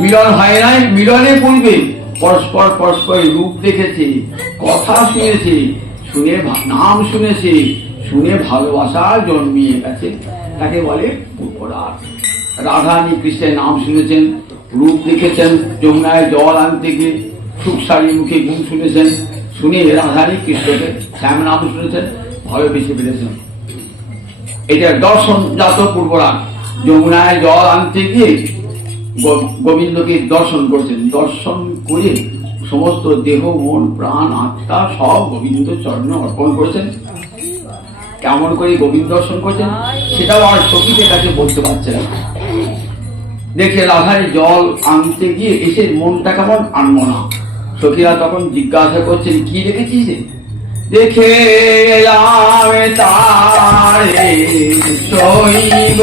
মিলন হয় নাই, মিলনে পূর্বে পরস্পর পরস্পর রূপ দেখেছে, কথা শুনেছে, শুনে নাম শুনেছে, শুনে ভালোবাসা জন্মিয়ে গেছে। তাকে বলে পূর্বরাগ রাধারানী কৃষ্ণের নাম শুনেছেন, রূপ দেখেছেন, যমুনায় জল আনতে গিয়ে সুখসারী মুখে গুণ শুনেছেন, শুনে রাধারানী কৃষ্ণকে শ্যাম নাম শুনেছেন ভালোবেসে ফেলেছেন এটা দর্শন জাত পূর্বরা যমুনায় জল আনতে গিয়ে গোবিন্দকে দর্শন করছেন। দর্শন করে সমস্ত দেহ, মন, প্রাণ, আত্মা সব গোবিন্দ চরণে অর্পণ করেছেন। কেমন করে গোবিন্দ দর্শন করছেন, সেটাও আর সখীদের কাছে বলতে পারছে না। দেখে রাধারে জল আনতে গিয়ে এসে মনটা কেমন আনব না সখীরা তখন জিজ্ঞাসা করছেন, কি দেখেছিস? দেখে তারে সইব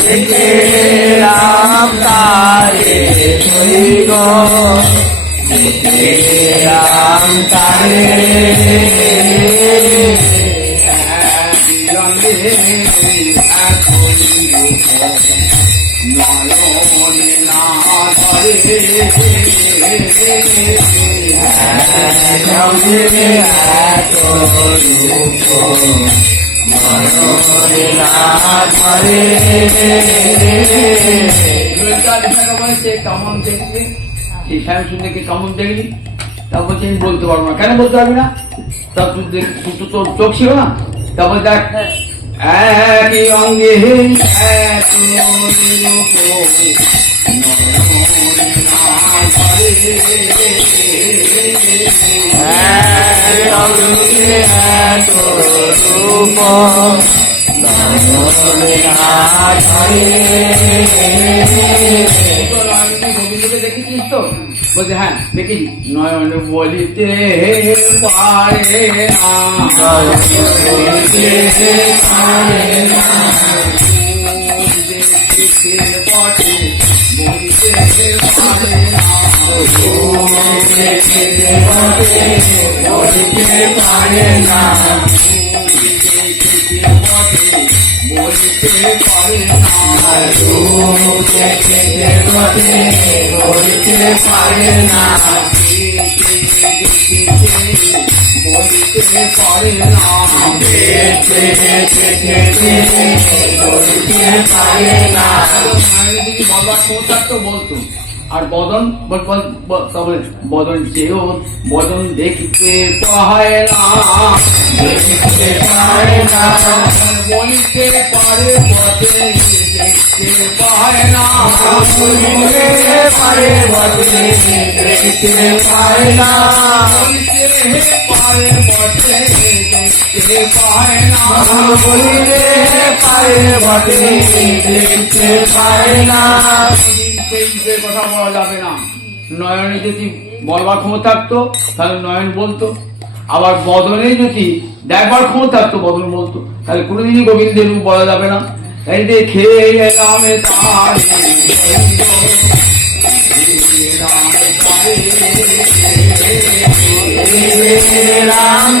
দেখে এলাম তারে সইব এলাম তারে নয়নে না কেমন দেখলি সেই স্বামী সুন্দরকে কেমন দেখলি তা বলছে আমি বলতে পারব না কেন বলতে পারবি না তা তুই দেখ- তোর চোখ ছিল না তারপর দেখ একই অঙ্গে রূপ, দেখেছিস তো বলছে হ্যাঁ দেখেছি নয়ন বলিতে পারে বলিতে পারে না পারে না বলিতে পারে তো বলতো আর বদন, বল- বল- বল- তবে বদন চেয়েও বদন দেখতে পায় না, দেখতে পায় না, বলিতে পারে বদে, দেখতে পায় না, বলিতে পারে বদে, দেখতে পায় না, বলিতে পারে বদে, দেখতে পায় না, বলিতে পারে বদে, দেখতে পায় না বলা যাবে না। নয়নে যদি বলবার ক্ষমতা থাকতো, তাহলে নয়ন বলতো। আবার বদনে যদি দেখবার ক্ষমতা থাকতো, বদন বলতো। তাহলে কোনোদিনই গোবিন্দের রূপ বলা যাবে না। তার রাম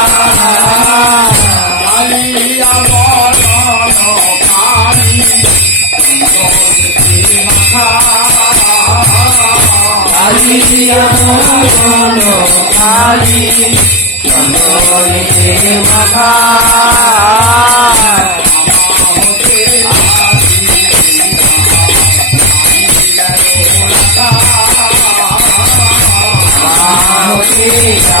হইয়া মন কালী চন্দ্রে মাথা Yeah.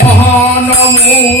মহানমূল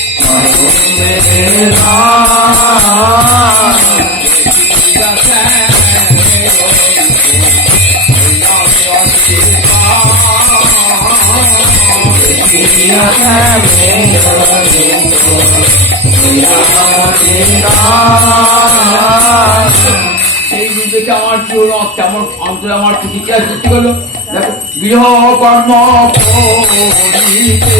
এই নিজেকে আমার কেউ কেমন অন্তরে আমার প্রতিক্রিয়া সৃষ্টি করল দেখো গৃহকর্ম করিতে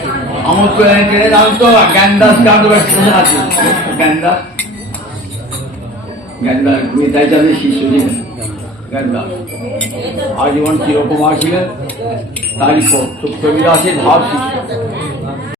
আমার ট্রেনে ট্রেনে জানতো গ্যান্ডাস কান্ডবার স্টেশন আছে জ্ঞানদাস জ্ঞানদাস নেতাই যাবে শিশু ছিলেন জ্ঞানদাস আজীবন কীরকম ছিলেন তাই সত্য আছে ভাব শিষ্য।